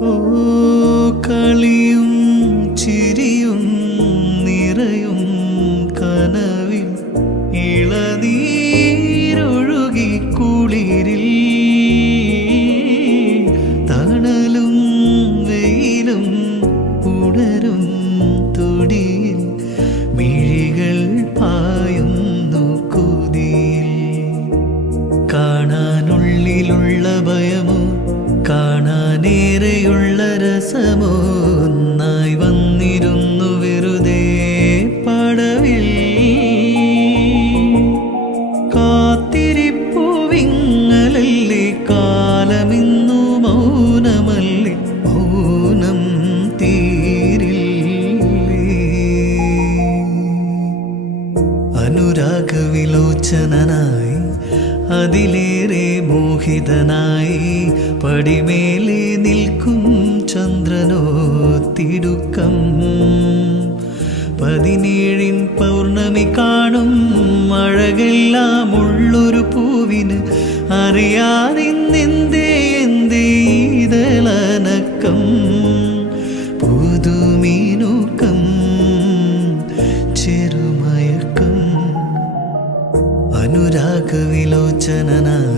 ഓ കളിയും ചിരിയും നിറയും കനവിൽ ഇളനീരൊഴുകി കുളിരിൽ തണലും വെയിലും ഉണരും തുടിയിൽ മിഴികൾ പായുന്നു കുതിയിൽ കാണാനുള്ളിലുള്ള ഭയമോ കാണാനേറെയുള്ള രസമോ ഒന്നായി വന്നിരുന്നു വെറുതെ പടവിൽ കാത്തിരിപ്പു വിങ്ങലല്ലേ കാലമിന്നു മൗനമല്ലേ മൗനം തീരില്ലേ അനുരാഗവിലോചനായി അതിലേറെ മോഹിതനായി പടിമേലെ നിൽക്കും ചന്ദ്രനോ തിടുക്കം 17 പൗർണമി കാണും അഴകെല്ലാം ഉള്ളൊരു പൂവിന് അറിയാതിന്നെന്തേ ഇതളനക്കം പുതുമീനുക്കം ചെറുമയക്കം അനുരാഗവിലോചനായി